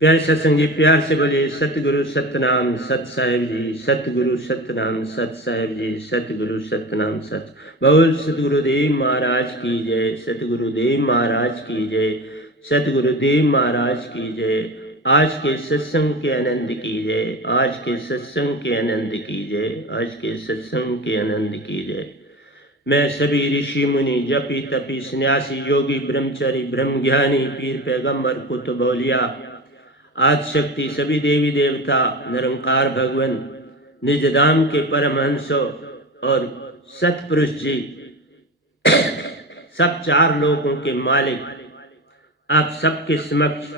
प्यारे सत्संग जी, प्यार से बोलिए सतगुरु सतनाम सत साहेब जी, सतगुरु सतनाम सत साहेब जी, सतगुरु सतनाम सत। बोल सतगुरुदेव महाराज की जय, सतगुरुदेव महाराज की जय, सतगुरुदेव महाराज की जय। आज के सत्संग के आनंद की जय, आज के सत्संग के आनंद की जय, आज के सत्संग के आनंद की जय। मैं सभी ऋषि मुनि जपी तपी सन्यासी योगी ब्रह्मचारी ब्रह्म ज्ञानी पीर पैगंबर कुतुब औलिया आदि शक्ति सभी देवी देवता निरंकार भगवान निज धाम के परमहंसों और सतपुरुष जी सब चार लोगों के मालिक आप सबके समक्ष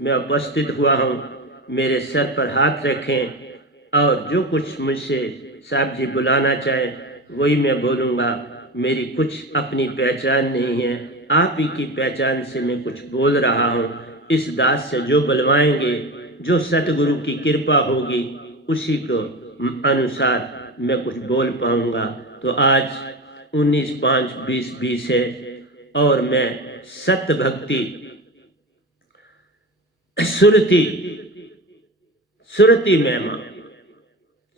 मैं उपस्थित हुआ हूँ। मेरे सर पर हाथ रखें और जो कुछ मुझसे साहब जी बुलाना चाहे वही मैं बोलूँगा। मेरी कुछ अपनी पहचान नहीं है, आप ही की पहचान से मैं कुछ बोल रहा हूँ। इस दास से जो बुलवाएंगे, जो सतगुरु की कृपा होगी उसी को अनुसार मैं कुछ बोल पाऊँगा। तो आज 19/5/2020 है और मैं सत्य भक्ति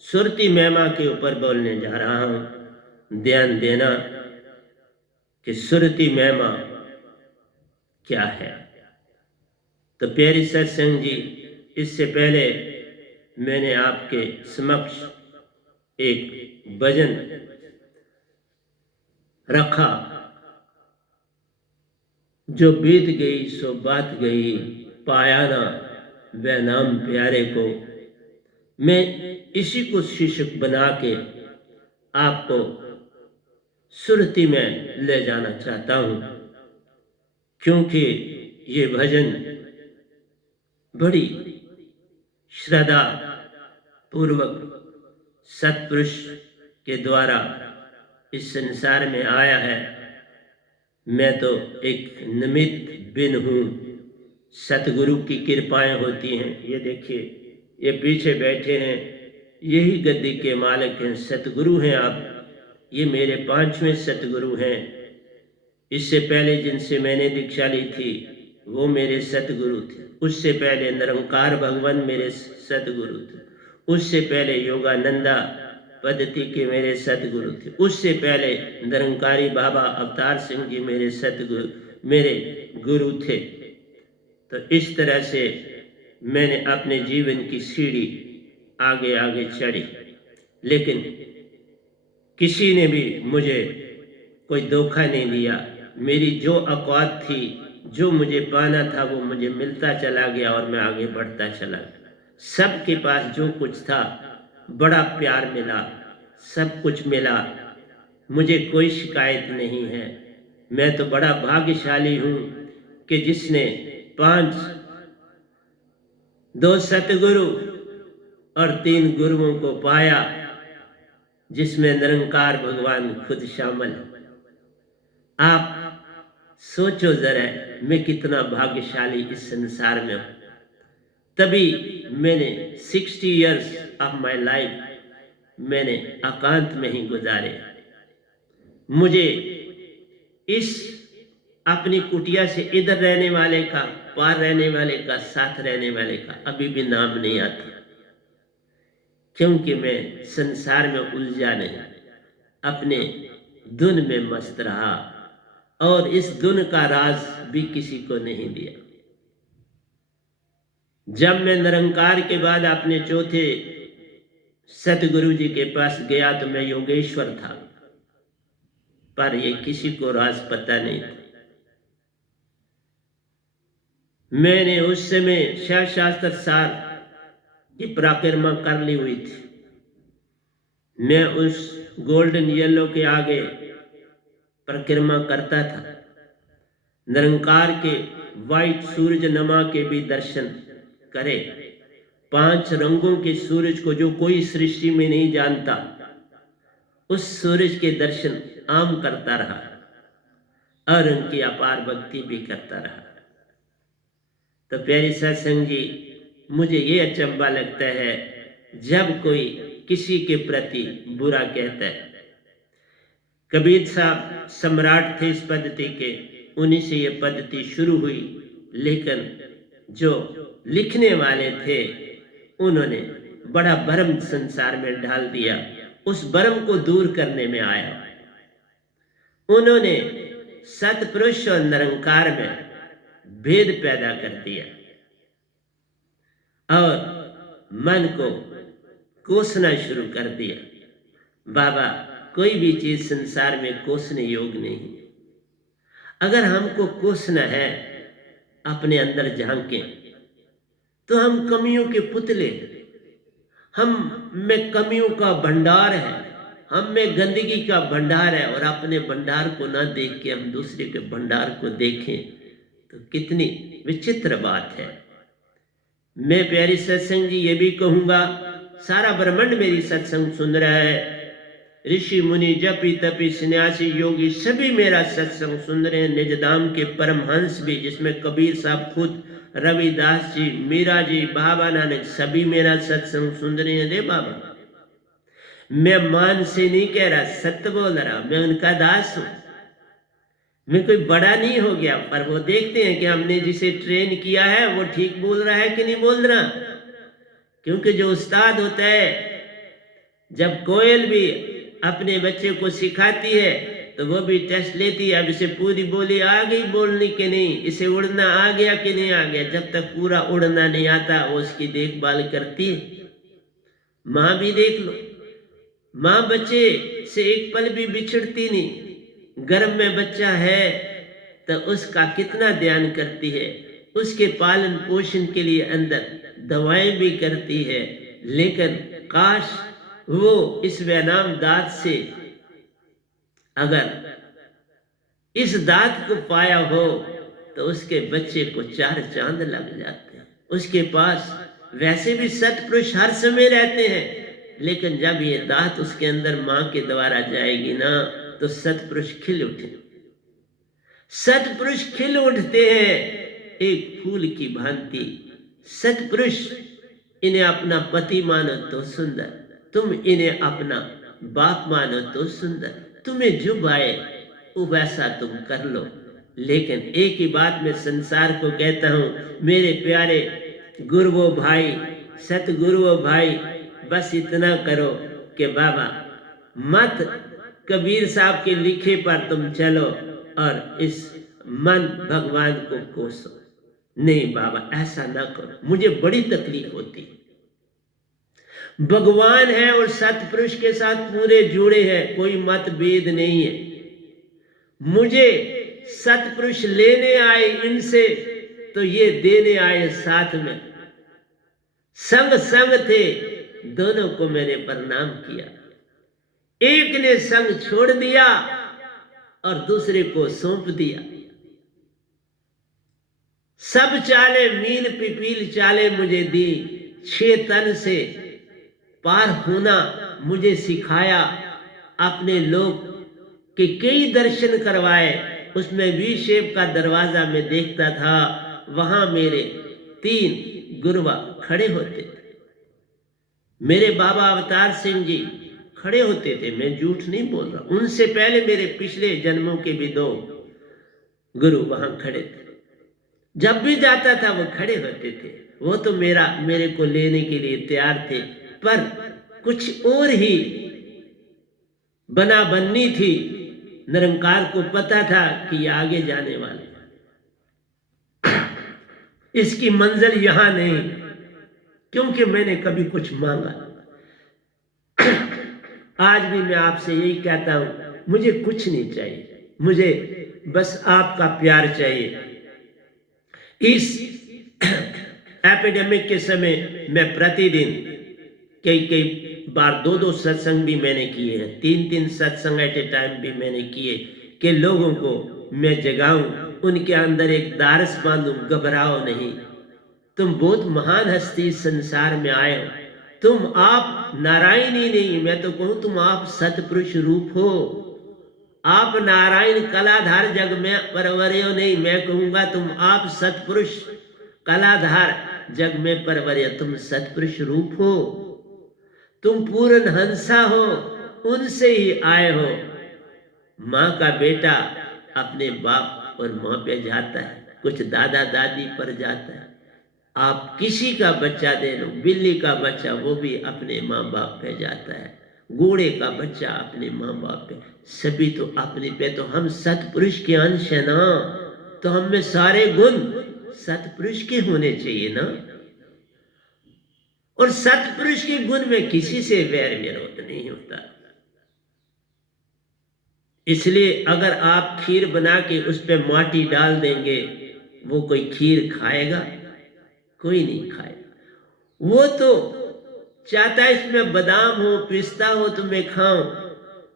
सुरती महिमा के ऊपर बोलने जा रहा हूं। ध्यान देना कि सुरती महिमा क्या है। तो प्यारी सत्संग जी, इससे पहले मैंने आपके समक्ष एक भजन रखा, जो बीत गई सो बात गई, पाया ना वह नाम प्यारे को। मैं इसी को शीर्षक बना के आपको सुरती में ले जाना चाहता हूं, क्योंकि ये भजन बड़ी श्रद्धा पूर्वक सतपुरुष के द्वारा इस संसार में आया है। मैं तो एक निमित्त बिन हूँ, सतगुरु की कृपाएं होती हैं। ये देखिए, ये पीछे बैठे हैं, यही गद्दी के मालिक हैं, सतगुरु हैं आप। ये मेरे 5वें सतगुरु हैं। इससे पहले जिनसे मैंने दीक्षा ली थी वो मेरे सतगुरु थे। उससे पहले निरंकार भगवान मेरे सतगुरु थे। उससे पहले योगानंदा पद्धति के मेरे सतगुरु थे। उससे पहले निरंकारी बाबा अवतार सिंह जी मेरे सतगुरु, मेरे गुरु थे। तो इस तरह से मैंने अपने जीवन की सीढ़ी आगे आगे चढ़ी, लेकिन किसी ने भी मुझे कोई धोखा नहीं दिया। मेरी जो औकात थी, जो मुझे पाना था, वो मुझे मिलता चला गया और मैं आगे बढ़ता चला गया। सबके पास जो कुछ था, बड़ा प्यार मिला, सब कुछ मिला, मुझे कोई शिकायत नहीं है। मैं तो बड़ा भाग्यशाली हूँ कि जिसने 2 सतगुरु और 3 गुरुओं को पाया, जिसमें निरंकार भगवान खुद शामिल। आप सोचो जरा, मैं कितना भाग्यशाली इस संसार में हूं। तभी मैंने 60 इयर्स ऑफ माय लाइफ मैंने एकांत में ही गुजारे। मुझे इस अपनी कुटिया से इधर रहने वाले का, पार रहने वाले का, साथ रहने वाले का अभी भी नाम नहीं आता, क्योंकि मैं संसार में उलझा नहीं, अपने धुन में मस्त रहा और इस धुन का राज भी किसी को नहीं दिया। जब मैं निरंकार के बाद अपने चौथे सतगुरु जी के पास गया तो मैं योगेश्वर था, पर ये किसी को राज पता नहीं था। मैंने उस समय 67 साल की परिक्रमा कर ली हुई थी। मैं उस गोल्डन येलो के आगे परिक्रमा करता था। निरंकार के वाइट सूरज नमा के भी दर्शन करे। 5 रंगों के सूरज को जो कोई सृष्टि में नहीं जानता, उस सूरज के दर्शन आम करता रहा और उनकी अपार भक्ति भी करता रहा। तो प्यारी सत्संग जी, मुझे ये अचंभा लगता है जब कोई किसी के प्रति बुरा कहता है। कबीर साहब सम्राट थे इस पद्धति के, उन्हीं से ये पद्धति शुरू हुई, लेकिन जो लिखने वाले थे, उन्होंने बड़ा भ्रम संसार में डाल दिया। उस भ्रम को दूर करने में आया। उन्होंने सतपुरुष और निरंकार में भेद पैदा कर दिया और मन को कोसना शुरू कर दिया। बाबा, कोई भी चीज संसार में कोसने योग्य नहीं। अगर हमको कोसना है, अपने अंदर झांकें तो हम कमियों के पुतले, हम में कमियों का भंडार है, हम में गंदगी का भंडार है। और अपने भंडार को ना देख के हम दूसरे के भंडार को देखें तो कितनी विचित्र बात है। मैं प्यारी सत्संग जी ये भी कहूंगा, सारा ब्रह्मांड मेरी सत्संग सुन रहा है। ऋषि मुनि जपी तपी सन्यासी योगी सभी मेरा सत्संग सुन रहे हैं। निजधाम के परमहंस भी, जिसमें कबीर साहब खुद, रविदास जी, मीरा जी, बाबा नानक सभी मेरा सत्संग सुन रहे हैं। रे बाबा, मैं मान से नहीं कह रहा, सत्य बोल रहा, मैं उनका दास हूं। मैं कोई बड़ा नहीं हो गया, पर वो देखते हैं कि हमने जिसे ट्रेन किया है वो ठीक बोल रहा है कि नहीं बोल रहा। क्योंकि जो उस्ताद होता है, जब कोयल भी अपने बच्चे को सिखाती है तो वो भी टेस्ट लेती है, अब इसे पूरी बोली आ गई बोलने के नहीं, इसे उड़ना आ गया कि नहीं आ गया। जब तक पूरा उड़ना नहीं आता वो उसकी देखभाल करती है। माँ भी देख लो, माँ बच्चे से एक पल भी बिछड़ती नहीं। गर्भ में बच्चा है तो उसका कितना ध्यान करती है, उसके पालन पोषण के लिए अंदर दवाएं भी करती है। लेकिन काश वो इस वैनाम दात से अगर इस दात को पाया हो तो उसके बच्चे को 4 चांद लग जाते हैं। उसके पास वैसे भी सतपुरुष हर समय रहते हैं, लेकिन जब ये दात उसके अंदर मां के द्वारा जाएगी ना तो सतपुरुष खिल उठे। सतपुरुष खिल उठते हैं एक फूल की भांति। सतपुरुष, इन्हें अपना पति मानो तो सुंदर, तुम इन्हें अपना बाप मानो तो सुंदर, तुम्हें जो आए वो वैसा तुम कर लो। लेकिन एक ही बात मैं संसार को कहता हूं, मेरे प्यारे गुरुओं भाई, सतगुरुओं भाई, बस इतना करो कि बाबा मत कबीर साहब के लिखे पर तुम चलो और इस मन भगवान को कोसो। नहीं बाबा, ऐसा ना करो, मुझे बड़ी तकलीफ होती। भगवान है और सतपुरुष के साथ पूरे जुड़े हैं, कोई मतभेद नहीं है। मुझे सतपुरुष लेने आए इनसे तो ये देने आए साथ में। संग संग थे, दोनों को मैंने प्रणाम किया। एक ने संग छोड़ दिया और दूसरे को सौंप दिया। सब चाले मीन पिपील चाले मुझे दी, 6 तन से पार होना मुझे सिखाया। अपने लोग के कई दर्शन करवाए, उसमें वी शेप का दरवाजा में देखता था, वहां मेरे 3 गुरुआ खड़े होते थे। मेरे बाबा अवतार सिंह जी खड़े होते थे, मैं झूठ नहीं बोल रहा। उनसे पहले मेरे पिछले जन्मों के भी 2 गुरु वहां खड़े थे। जब भी जाता था वो खड़े होते थे। वो तो मेरे को लेने के लिए तैयार थे, पर कुछ और ही बना बननी थी। निरंकार को पता था कि ये आगे जाने वाले, इसकी मंजिल यहां नहीं, क्योंकि मैंने कभी कुछ मांगा। आज भी मैं आपसे यही कहता हूं, मुझे कुछ नहीं चाहिए, मुझे बस आपका प्यार चाहिए। इस एपिडेमिक के समय मैं प्रतिदिन कई बार 2 सत्संग भी मैंने किए हैं, 3 सत्संग एट ए टाइम भी मैंने किए कि लोगों को मैं जगाऊं, उनके अंदर एक दारस बांधूं, घबराओ नहीं, तुम बहुत महान हस्ती संसार में आए हो। तुम आप नारायण ही नहीं, मैं तो कहूं तुम आप सतपुरुष रूप हो। आप नारायण कलाधार जग में परवरे हो नहीं, मैं कहूंगा तुम आप सतपुरुष कलाधार जग में परवरे, तुम सतपुरुष रूप हो। तुम पूर्ण हंसा हो, उनसे ही आए हो। माँ का बेटा अपने बाप और माँ पे जाता है, कुछ दादा दादी पर जाता है। आप किसी का बच्चा दे लो, बिल्ली का बच्चा वो भी अपने माँ बाप पे जाता है, घोड़े का बच्चा अपने माँ बाप पे, सभी तो अपने पे। तो हम सतपुरुष के अंश है ना, तो हम में सारे गुण सतपुरुष के होने चाहिए ना। और सतपुरुष के गुण में किसी से वैर विरोध नहीं होता। इसलिए अगर आप खीर बना के उस पर माटी डाल देंगे, वो कोई खीर खाएगा? कोई नहीं खाएगा। वो तो चाहता है इसमें बादाम हो, पिस्ता हो तो मैं खाऊं।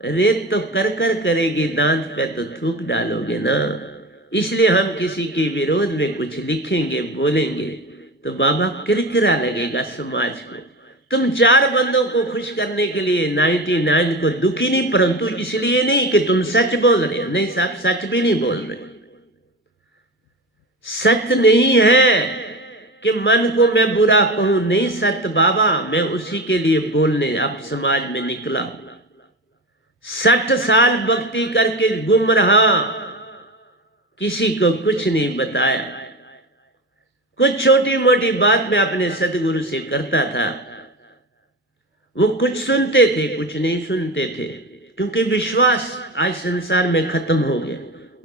रेत तो कर कर करेगी, दांत पे तो थूक डालोगे ना। इसलिए हम किसी के विरोध में कुछ लिखेंगे, बोलेंगे तो बाबा किरकिरा लगेगा समाज को। तुम 4 बंदों को खुश करने के लिए 99 को दुखी नहीं, परंतु इसलिए नहीं कि तुम सच बोल रहे हो। नहीं साहब, सच भी नहीं बोल रहे। सत्य नहीं है कि मन को मैं बुरा कहूं, नहीं सत्य बाबा, मैं उसी के लिए बोलने अब समाज में निकला। 60 साल भक्ति करके गुम रहा, किसी को कुछ नहीं बताया। कुछ छोटी मोटी बात में अपने सदगुरु से करता था, वो कुछ सुनते थे कुछ नहीं सुनते थे, क्योंकि विश्वास आज संसार में खत्म हो गया।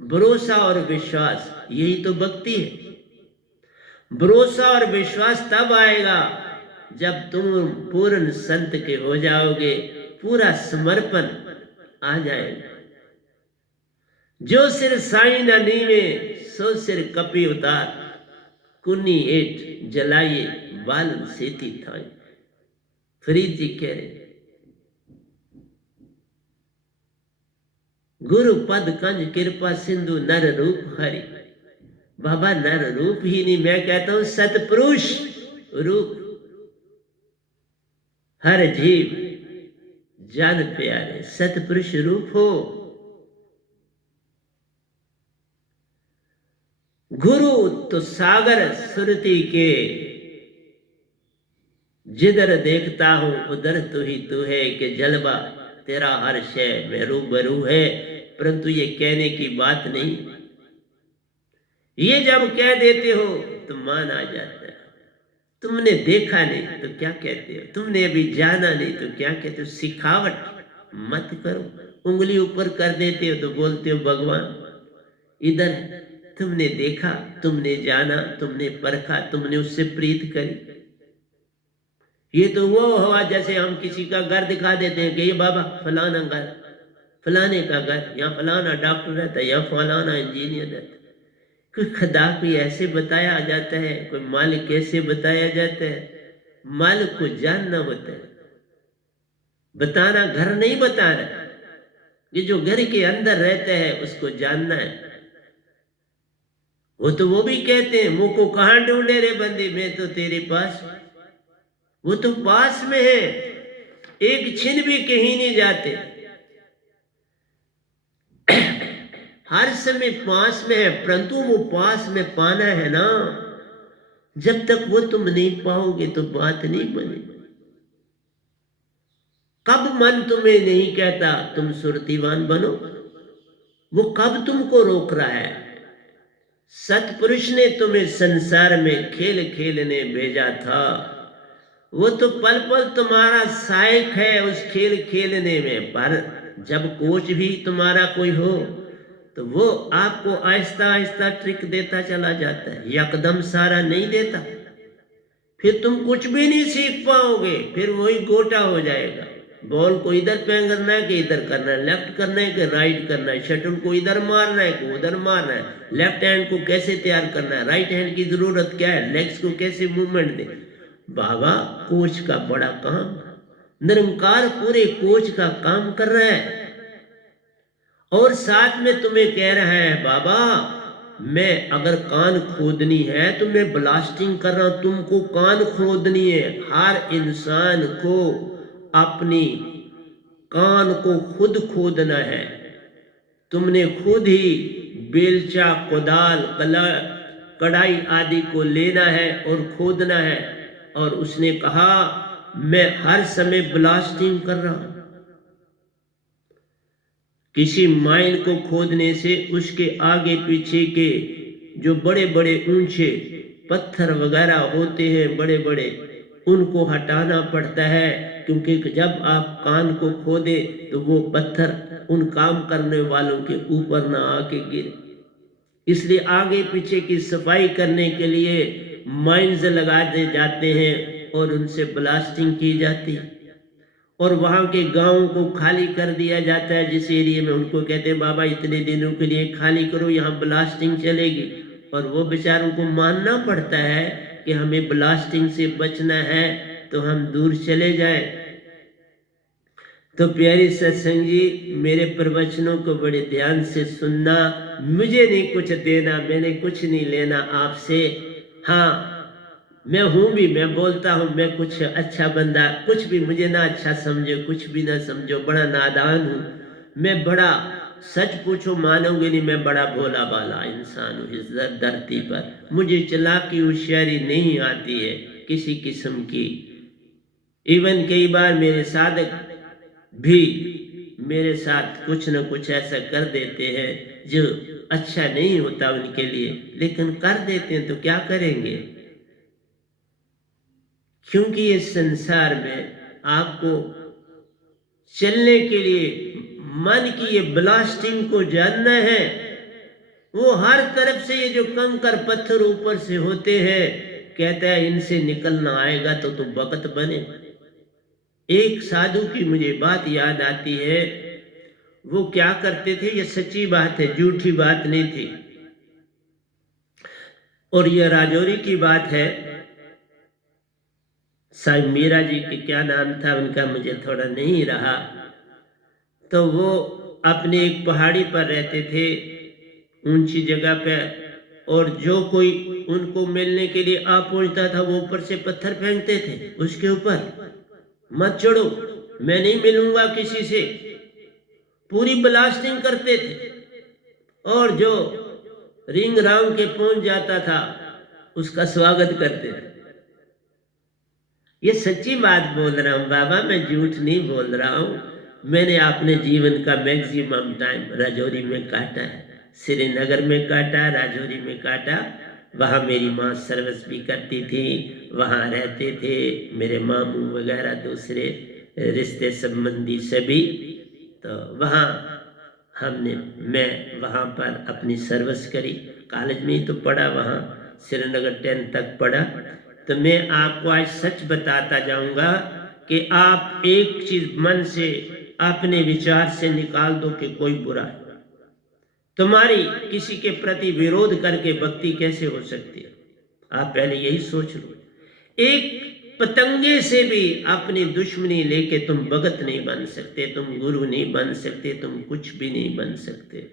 भरोसा और विश्वास यही तो भक्ति है। भरोसा और विश्वास तब आएगा जब तुम पूर्ण संत के हो जाओगे, पूरा समर्पण आ जाएगा। जो सिर साई न नीवे सो सिर कपी उतार, कुन्नी एट जलाइए बाल सेती थाई। फरीद जी कह रहे, गुरु पद कंज कृपा सिंधु नर रूप हरि। बाबा नर रूप ही नहीं, मैं कहता हूं सतपुरुष रूप। हर जीव जन प्यारे सतपुरुष रूप हो। गुरु तो सागर सुरती के, जिधर देखता हूं उधर तू ही तू है, कि जलवा तेरा हर शय में रूबरू है। परंतु ये कहने की बात नहीं, ये जब कह देते हो तो मान आ जाता है। तुमने देखा नहीं तो क्या कहते हो, तुमने अभी जाना नहीं तो क्या कहते हो। सिखावट मत करो, उंगली ऊपर कर देते हो तो बोलते हो भगवान इधर है। तुमने देखा, तुमने जाना, तुमने परखा, तुमने उससे प्रीत करी। ये तो वो हुआ जैसे हम किसी का घर दिखा देते हैं कि ये बाबा फलाना घर, फलाने का घर, यहाँ फलाना डॉक्टर रहता है, यहाँ फलाना इंजीनियर रहता है। कोई खुदा कोई ऐसे बताया जाता है, कोई मालिक कैसे बताया जाता है। मालिक को जानना होता है, बताना घर नहीं बता रहा। ये जो घर के अंदर रहता है उसको जानना है। वो तो वो भी कहते हैं, मुंह को कहां ढूंढे रे बंदे, मैं तो तेरे पास। वो तो पास में है, एक छिन भी कहीं नहीं जाते, हर समय पास में है। परंतु वो पास में पाना है ना, जब तक वो तुम नहीं पाओगे तो बात नहीं बनेगी। कब मन तुम्हें नहीं कहता तुम सुरतिवान बनो, वो कब तुमको रोक रहा है। सतपुरुष ने तुम्हें संसार में खेल खेलने भेजा था, वो तो पल पल तुम्हारा सहायक है उस खेल खेलने में। पर जब कोच भी तुम्हारा कोई हो तो वो आपको आहिस्ता आहिस्ता ट्रिक देता चला जाता है, यकदम सारा नहीं देता। फिर तुम कुछ भी नहीं सीख पाओगे, फिर वही गोटा हो जाएगा। बॉल को इधर फेंकना है कि इधर करना है, लेफ्ट करना है कि राइट करना है, शटल को इधर मारना है कि उधर मारना है, लेफ्ट हैंड को कैसे तैयार करना है, राइट हैंड की जरूरत क्या है, लेग्स को कैसे मूवमेंट दे। बाबा कोच का बड़ा काम, निरंकार पूरे कोच का काम कर रहा है। और साथ में तुम्हें कह रहा है बाबा मैं अगर कान खोदनी है तो मैं ब्लास्टिंग कर रहा हूं, तुमको कान खोदनी है। हर इंसान को अपनी कान को खुद खोदना है। तुमने खुद ही बेलचा, कोदाल, कढ़ाई आदि को लेना है और खोदना है। और उसने कहा मैं हर समय ब्लास्टिंग कर रहा हूं। किसी माइन को खोदने से उसके आगे पीछे के जो बड़े बड़े ऊंचे पत्थर वगैरह होते हैं बड़े बड़े, उनको हटाना पड़ता है, क्योंकि जब आप कान को खोदे तो वो पत्थर उन काम करने वालों के ऊपर ना आके गिरे। इसलिए आगे पीछे की सफाई करने के लिए माइंस लगा दे जाते हैं और उनसे ब्लास्टिंग की जाती है, और वहाँ के गाँव को खाली कर दिया जाता है जिस एरिया में। उनको कहते हैं बाबा इतने दिनों के लिए खाली करो, यहाँ ब्लास्टिंग चलेगी, और वो बेचारों को मानना पड़ता है कि हमें ब्लास्टिंग से बचना है तो हम दूर चले जाएं। तो प्यारी सत्संग जी, मेरे प्रवचनों को बड़े ध्यान से सुनना। मुझे नहीं कुछ देना, मैंने कुछ नहीं लेना आपसे। हाँ, मैं हूँ भी, मैं बोलता हूँ मैं कुछ अच्छा बंदा, कुछ भी मुझे ना अच्छा समझो, कुछ भी ना समझो, बड़ा नादान हूँ मैं, बड़ा सच पूछो मानोगे नहीं, मैं बड़ा भोला भाला इंसान हूँ इस धरती पर। मुझे चालाकी होशियारी नहीं आती है किसी किस्म की। इवन कई बार मेरे साधक भी मेरे साथ कुछ न कुछ ऐसा कर देते हैं जो अच्छा नहीं होता उनके लिए, लेकिन कर देते हैं तो क्या करेंगे, क्योंकि इस संसार में आपको चलने के लिए मन की ये ब्लास्टिंग को जानना है। वो हर तरफ से ये जो कंकर पत्थर ऊपर से होते हैं, कहता है इनसे निकलना आएगा तो तुम वक्त बने। एक साधु की मुझे बात याद आती है। वो क्या करते थे, ये सच्ची बात है, झूठी बात नहीं थी, और ये राजौरी की बात है। साईं मीरा जी के क्या नाम था उनका, मुझे थोड़ा नहीं रहा। तो वो अपने एक पहाड़ी पर रहते थे, ऊंची जगह पे, और जो कोई उनको मिलने के लिए आ पहुंचता था वो ऊपर से पत्थर फेंकते थे उसके ऊपर, मत चढ़ो, मैं नहीं मिलूंगा किसी से, पूरी ब्लास्टिंग करते थे। और जो रिंग राउंड के पहुंच जाता था उसका स्वागत करते थे। ये सच्ची बात बोल रहा हूँ बाबा, मैं झूठ नहीं बोल रहा हूँ। मैंने अपने जीवन का मैक्सिमम टाइम राजौरी में काटा है, श्रीनगर में काटा, राजौरी में काटा। वहाँ मेरी माँ सर्विस भी करती थी, वहाँ रहते थे मेरे मामू वगैरह, दूसरे रिश्ते संबंधी सभी। तो वहाँ मैं वहाँ पर अपनी सर्विस करी, कॉलेज में ही तो पढ़ा, वहाँ श्रीनगर 10 तक पढ़ा। तो मैं आपको आज सच बताता जाऊंगा कि आप एक चीज मन से अपने विचार से निकाल दो कि कोई बुरा है। तुम्हारी किसी के प्रति विरोध करके भक्ति कैसे हो सकती है, आप पहले यही सोच लो। एक पतंगे से भी अपनी दुश्मनी लेके तुम भगत नहीं बन सकते, तुम गुरु नहीं बन सकते, तुम कुछ भी नहीं बन सकते।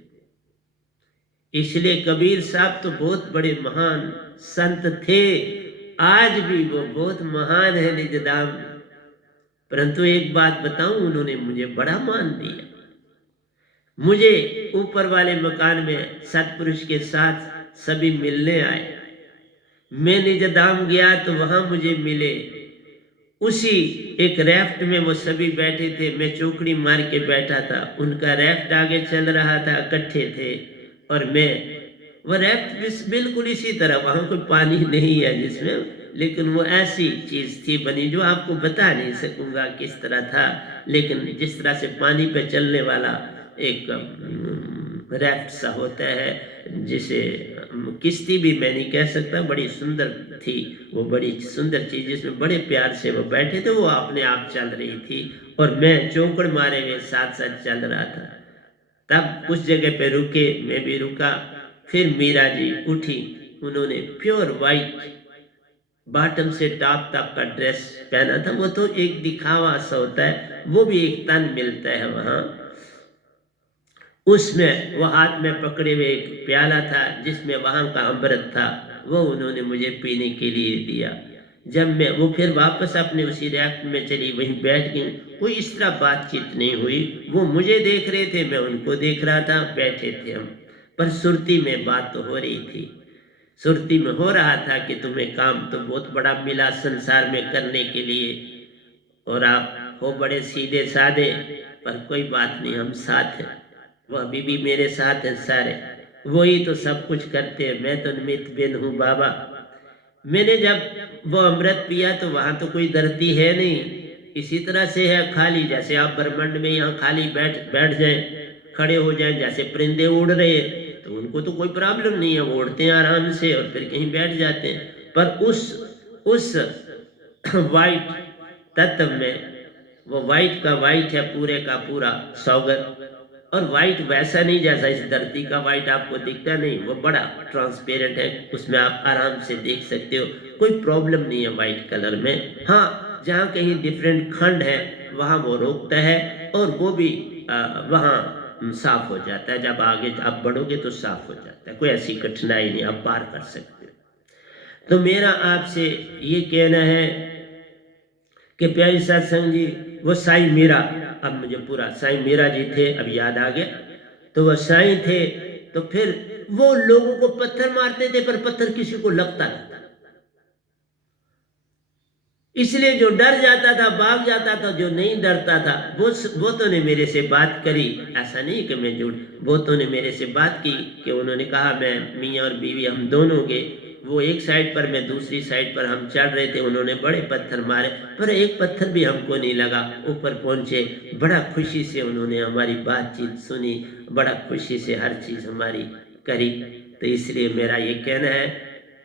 इसलिए कबीर साहब तो बहुत बड़े महान संत थे, आज भी वो बहुत महान है निजदाम। परंतु एक बात बताऊं, उन्होंने मुझे बड़ा मान दिया। मुझे ऊपर वाले मकान में सतपुरुष के साथ सभी मिलने आए। मैं निजदाम गया तो वहां मुझे मिले, उसी एक रैफ्ट में वो सभी बैठे थे, मैं चौकड़ी मार के बैठा था, उनका रैफ्ट आगे चल रहा था, इकट्ठे थे, और मैं वो रैफ्ट बिल्कुल इसी तरह, वहां कोई पानी नहीं है जिसमें, लेकिन वो ऐसी चीज थी बनी जो आपको बता नहीं सकूंगा किस तरह था, लेकिन जिस तरह से पानी पे चलने वाला एक रैफ्ट सा होता है, जिसे किश्ती भी मैं नहीं कह सकता, बड़ी सुंदर थी वो, बड़ी सुंदर चीज जिसमें बड़े प्यार से वो बैठे थे, वो अपने आप चल रही थी और मैं चौकड़ मारे हुए साथ साथ चल रहा था। तब उस जगह पे रुके, मैं भी रुका, फिर मीरा जी उठी, उन्होंने प्योर वाइट बॉटम से टॉप तक का ड्रेस पहना था। वो तो एक दिखावा सा होता है, वो भी एक तन मिलता है वहां। उसमें वो हाथ में पकड़े हुए एक प्याला था जिसमें वहां का अमृत था, वो उन्होंने मुझे पीने के लिए दिया। जब मैं वो फिर वापस अपने उसी रैफ्ट में चली, वहीं बैठ गई, कोई इस तरह बातचीत नहीं हुई। वो मुझे देख रहे थे, मैं उनको देख रहा था, बैठे थे हम, पर सुरती में बात तो हो रही थी। सुरती में हो रहा था कि तुम्हें काम तो बहुत बड़ा मिला संसार में करने के लिए, और आप हो बड़े सीधे साधे, पर कोई बात नहीं, हम साथ हैं, वो अभी भी मेरे साथ है सारे, वही तो सब कुछ करते हैं, मैं तो निमित्त बिन हूँ बाबा। मैंने जब वो अमृत पिया तो वहां तो कोई धरती है नहीं, इसी तरह से है खाली। जैसे आप ब्रह्मांड में यहाँ खाली बैठ बैठ जाएं, खड़े हो जाएं, जैसे परिंदे उड़ रहे हैं तो उनको तो कोई प्रॉब्लम नहीं है, वो उड़ते हैं आराम से और फिर कहीं बैठ जाते हैं। पर उस वाइट तत्व में, वो वाइट का वाइट है पूरे का पूरा सौगंध। और वाइट वैसा नहीं जैसा इस धरती का वाइट आपको दिखता नहीं, वो बड़ा ट्रांसपेरेंट है, उसमें आप आराम से देख सकते हो, कोई प्रॉब्लम नहीं है वाइट कलर में। हाँ, जहाँ कहीं डिफरेंट खंड है वहाँ वो रोकता है और वो भी वहाँ साफ हो जाता है। जब आगे आप बढ़ोगे तो साफ हो जाता है, कोई ऐसी कठिनाई नहीं, आप पार कर सकते हो। तो मेरा आपसे ये कहना है कि प्यारी सत्संग जी, वो साईं मीरा, अब मुझे पूरा साईं मीरा जी थे, अब याद आ गया। तो वो साईं थे, तो फिर वो लोगों को पत्थर मारते थे पर पत्थर किसी को लगता नहीं, इसलिए जो डर जाता था भाग जाता था, जो नहीं डरता था वो तो ने मेरे से बात करी। ऐसा नहीं कि मैं झूठ, वो तो ने मेरे से बात की कि उन्होंने कहा मैं मियाँ और बीवी हम दोनों के, वो एक साइड पर मैं दूसरी साइड पर, हम चढ़ रहे थे, उन्होंने बड़े पत्थर मारे पर एक पत्थर भी हमको नहीं लगा। ऊपर पहुंचे, बड़ा खुशी से उन्होंने हमारी बातचीत सुनी, बड़ा खुशी से हर चीज़ हमारी करी। तो इसलिए मेरा ये कहना है,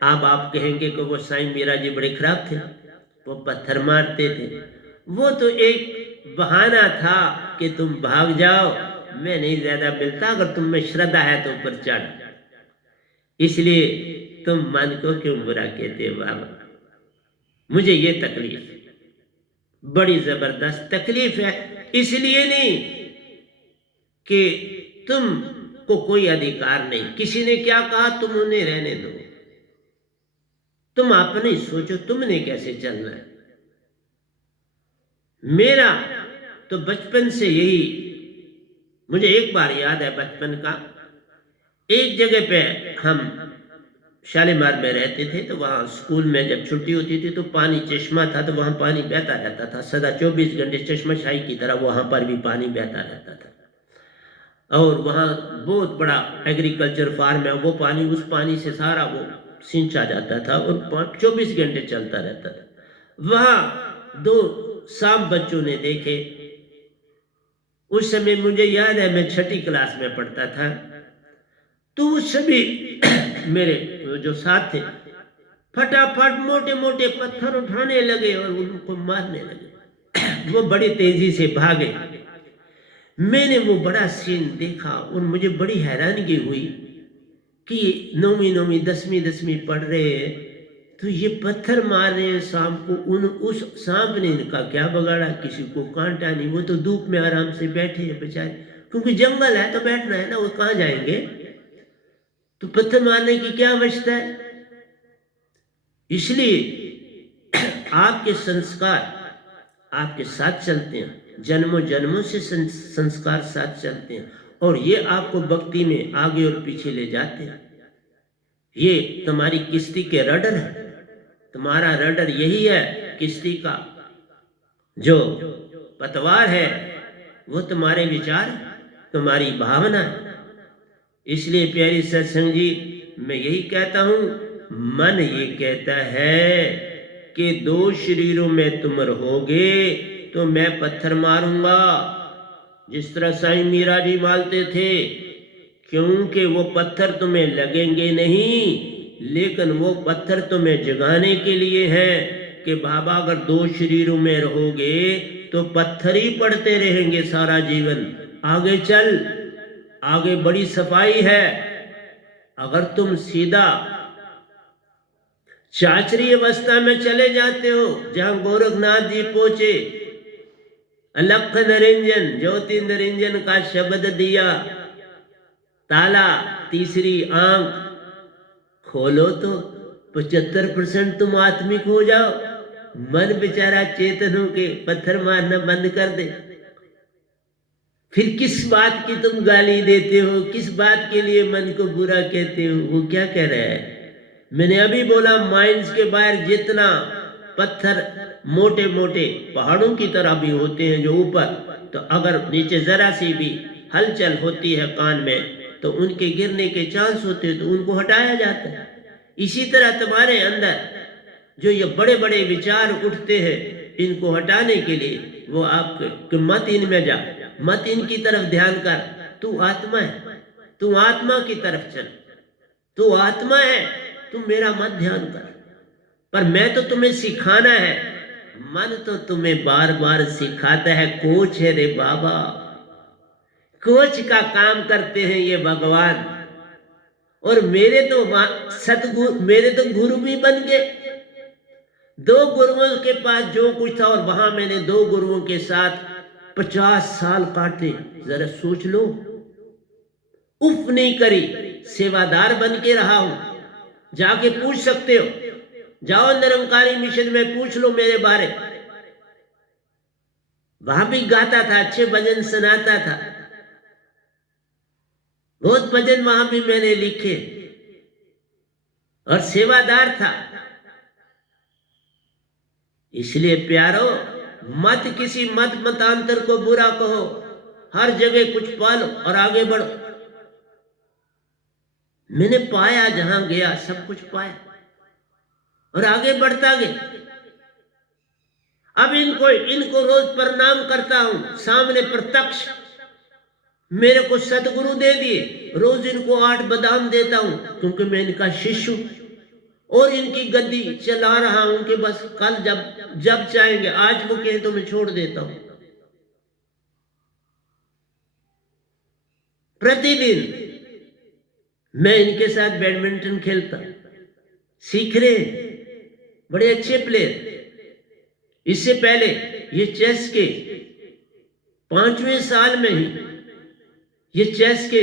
आप कहेंगे कि वो साईं मीरा जी बड़े खराब थे, वो पत्थर मारते थे, वो तो एक बहाना था कि तुम भाग जाओ, मैं नहीं ज्यादा मिलता, अगर तुम में श्रद्धा है तो ऊपर चढ़, इसलिए तुम मन को क्यों बुरा कहते हो बाबा। मुझे ये तकलीफ, बड़ी जबरदस्त तकलीफ है, इसलिए नहीं कि तुम को कोई अधिकार नहीं, किसी ने क्या कहा तुम उन्हें रहने दो, तुम अपने सोचो तुमने कैसे चलना है। मेरा तो बचपन से यही, मुझे एक बार याद है बचपन का, एक जगह पे हम शालीमार में रहते थे, तो वहाँ स्कूल में जब छुट्टी होती थी तो पानी चश्मा था, तो वहाँ पानी बहता रहता था सदा 24 घंटे, चश्माशाही की तरह वहाँ पर भी पानी बहता रहता था। और वहाँ बहुत बड़ा एग्रीकल्चर फार्म है, वो पानी, उस पानी से सारा वो सिंचा जाता था और 24 घंटे चलता रहता था। वहाँ 2 सांप बच्चों ने देखे, उस समय मुझे याद है मैं 6ठी क्लास में पढ़ता था, तो उस सभी मेरे जो साथ थे फटाफट मोटे मोटे पत्थर उठाने लगे और उनको मारने लगे। वो बड़ी तेजी से भागे, मैंने वो बड़ा सीन देखा और मुझे बड़ी हैरानगी हुई कि 9वीं 10वीं पढ़ रहे हैं तो ये पत्थर मार रहे हैं सांप को। उस सांप ने इनका क्या बगाड़ा, किसी को कांटा नहीं, वो तो धूप में आराम से बैठे हैं बेचारे, क्योंकि जंगल है तो बैठना है ना, वो कहाँ जाएंगे, तो पत्थर मारने की क्या आवश्यकता है। इसलिए आपके संस्कार आपके साथ चलते हैं, जन्मों जन्मों से संस्कार साथ चलते हैं और ये आपको भक्ति में आगे और पीछे ले जाते हैं। ये तुम्हारी किश्ती के रडर है, तुम्हारा रडर यही है किश्ती का, जो पतवार है वो तुम्हारे विचार, तुम्हारी भावना है। इसलिए प्यारी सत्संग जी, मैं यही कहता हूं, मन ये कहता है कि 2 शरीरों में तुम रहोगे तो मैं पत्थर मारूंगा, जिस तरह साईं मीरा जी मारते थे, क्योंकि वो पत्थर तुम्हें लगेंगे नहीं, लेकिन वो पत्थर तुम्हें जगाने के लिए है कि बाबा अगर 2 शरीरों में रहोगे तो पत्थर ही पड़ते रहेंगे सारा जीवन, आगे चल, आगे बड़ी सफाई है। अगर तुम सीधा चाचरी अवस्था में चले जाते हो, जहां गोरखनाथ जी पहुंचे, अलख निरंजन ज्योति निरंजन का शब्द दिया, ताला, तीसरी आंख खोलो तो 75% तुम आत्मिक हो जाओ, मन बेचारा चेतन हो के पत्थर मारना बंद कर दे। फिर किस बात की तुम गाली देते हो, किस बात के लिए मन को बुरा कहते हो, वो क्या कह रहा है। मैंने अभी बोला माइंस के बाहर जितना पत्थर मोटे मोटे पहाड़ों की तरह भी होते हैं जो ऊपर, तो अगर नीचे जरा सी भी हलचल होती है कान में तो उनके गिरने के चांस होते हैं, तो उनको हटाया जाता है। इसी तरह तुम्हारे अंदर जो ये बड़े बड़े विचार उठते हैं, इनको हटाने के लिए वो आपके मत इनमें जा, मत इनकी तरफ ध्यान कर। तू आत्मा है, तू आत्मा की तरफ चल, तू आत्मा है, तू मेरा मत ध्यान कर। पर मैं तो तुम्हें सिखाना है, मन तो तुम्हें बार बार सिखाता है। कोच है रे बाबा, कोच का काम करते हैं ये भगवान। और मेरे तो सतगुरु, मेरे तो गुरु भी बन गए। 2 गुरुओं के पास जो कुछ था, और वहां मैंने 2 गुरुओं के साथ 50 साल काटे। जरा सोच लो, उफ नहीं करी, सेवादार बन के रहा हूं। जाके पूछ सकते हो, जाओ निरंकारी मिशन में पूछ लो मेरे बारे। वहां भी गाता था, अच्छे भजन सुनाता था, बहुत भजन वहां भी मैंने लिखे, और सेवादार था। इसलिए प्यारो, मत किसी मत मतांतर को बुरा कहो, हर जगह कुछ पालो और आगे बढ़ो। मैंने पाया, जहां गया सब कुछ पाया और आगे बढ़ता गया। अब इनको रोज प्रणाम करता हूं, सामने प्रत्यक्ष मेरे को सतगुरु दे दिए। रोज इनको 8 बादाम देता हूं, क्योंकि मैं इनका शिष्य हूं और इनकी गद्दी चला रहा हूं कि बस कल जब चाहेंगे, आज वो कहे तो मैं छोड़ देता हूं। प्रतिदिन मैं इनके साथ बैडमिंटन खेलता, सीख रहे, बड़े अच्छे प्लेयर। इससे पहले ये चेस के 5वें साल में ही ये चेस के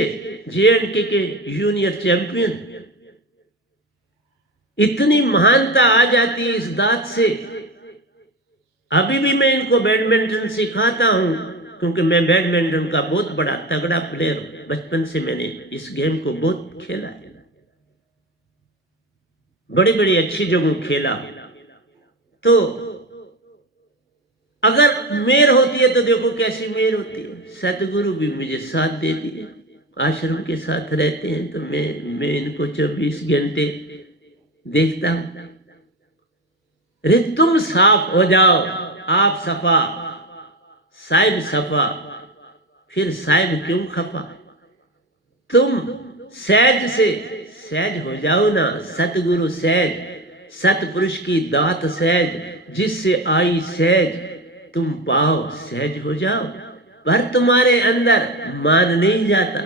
J&K के जूनियर चैंपियन। इतनी महानता आ जाती है इस दात से। अभी भी मैं इनको बैडमिंटन सिखाता हूं, क्योंकि मैं बैडमिंटन का बहुत बड़ा तगड़ा प्लेयर हूं। बचपन से मैंने इस गेम को बहुत खेला है, बड़ी बड़ी अच्छी जगह खेला। तो अगर मेर होती है तो देखो कैसी मेर होती है। सतगुरु भी मुझे साथ दे दिए, आश्रम के साथ रहते हैं, तो मैं इनको 24 घंटे देखता हूं। अरे तुम साफ हो जाओ, आप सफा, साहिब सफा, फिर साहिब क्यों खफा। तुम सहज से सहज हो जाओ ना। सतगुरु सहज, सतपुरुष की दात सहज, जिससे आई सहज तुम पाओ, सहज हो जाओ। पर तुम्हारे अंदर मान नहीं जाता।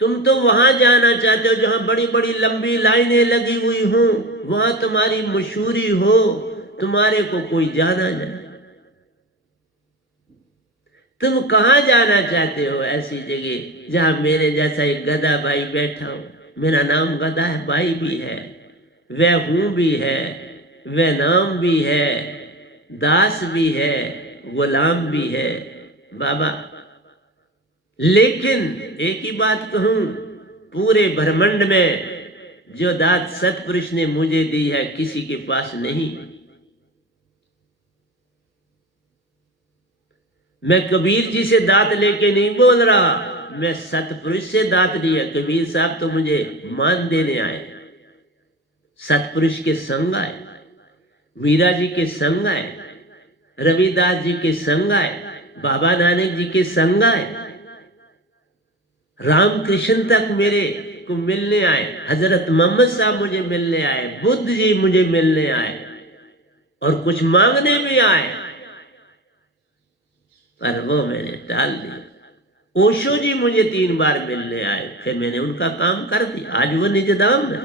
तुम तो वहां जाना चाहते हो जहां बड़ी बड़ी लंबी लाइनें लगी हुई हो, वहां तुम्हारी मशहूरी हो, तुम्हारे को कोई जाना जाए। तुम कहां जाना चाहते हो? ऐसी जगह जहां मेरे जैसा एक गधा भाई बैठा हो। मेरा नाम गधा है, भाई भी है, वह हूं भी है, वह नाम भी है, दास भी है, गुलाम भी है बाबा। लेकिन एक ही बात कहूं, पूरे ब्रह्मांड में जो दात सतपुरुष ने मुझे दी है, किसी के पास नहीं। मैं कबीर जी से दात लेके नहीं बोल रहा, मैं सतपुरुष से दात लिया। कबीर साहब तो मुझे मान देने आए, सतपुरुष के संग आए, मीरा जी के संग आए, रविदास जी के संग आए, बाबा नानक जी के संग आए, रामकृष्ण तक मेरे को मिलने आए, हजरत मोहम्मद साहब मुझे मिलने आए, बुद्ध जी मुझे मिलने आए, और कुछ मांगने भी आए, पर वो मैंने टाल दिया। ओशो जी मुझे 3 बार मिलने आए, फिर मैंने उनका काम कर दिया। आज वो निजधाम में,